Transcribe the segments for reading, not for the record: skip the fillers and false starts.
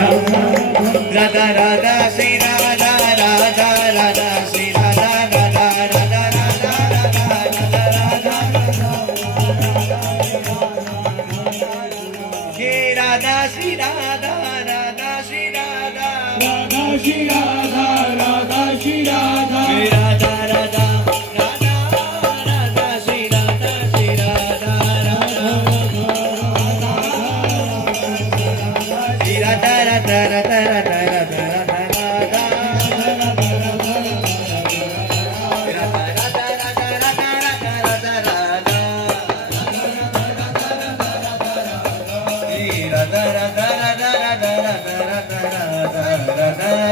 राधा राधा श्री राधा राधा राधा श्री राधा राधा राधा राधा राधा राधा हे Radha Shri Radha Radha Shri Radha Radha Shri Radha Radha Shri Radha Shri Radha Radha Radha Radha Shri Radha Shri Radha Radha Shri Radha Radha Radha Radha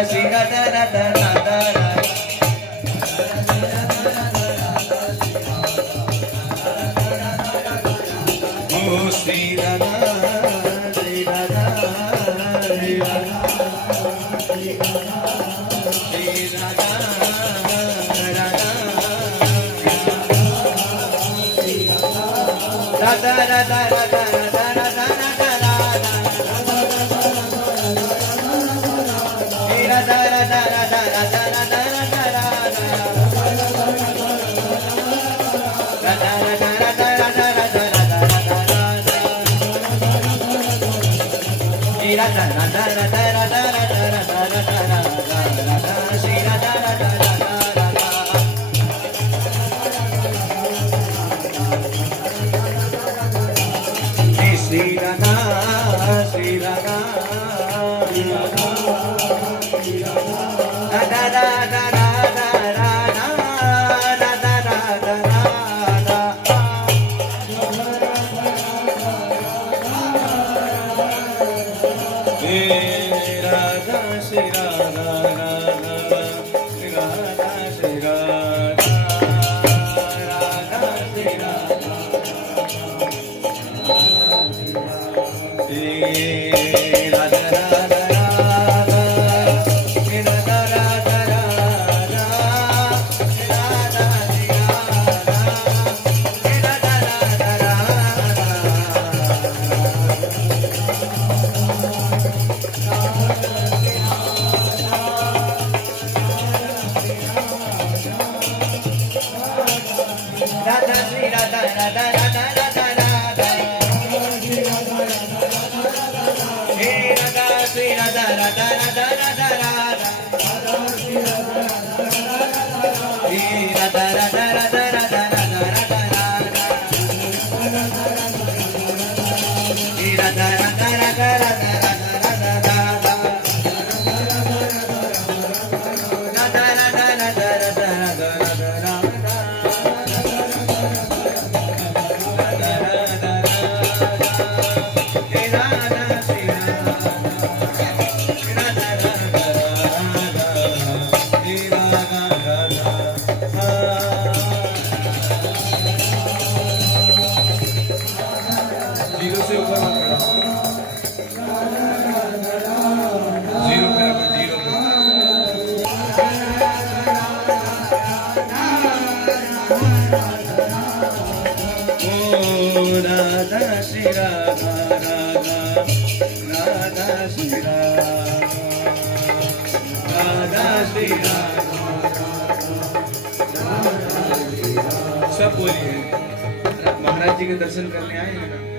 Shri Radha Radha Radha Oh Shri Radha Shri Radha Shri Radha Shri Radha Radha Radha Radha सब बोलिए महाराज जी के दर्शन करने आए हैं ना।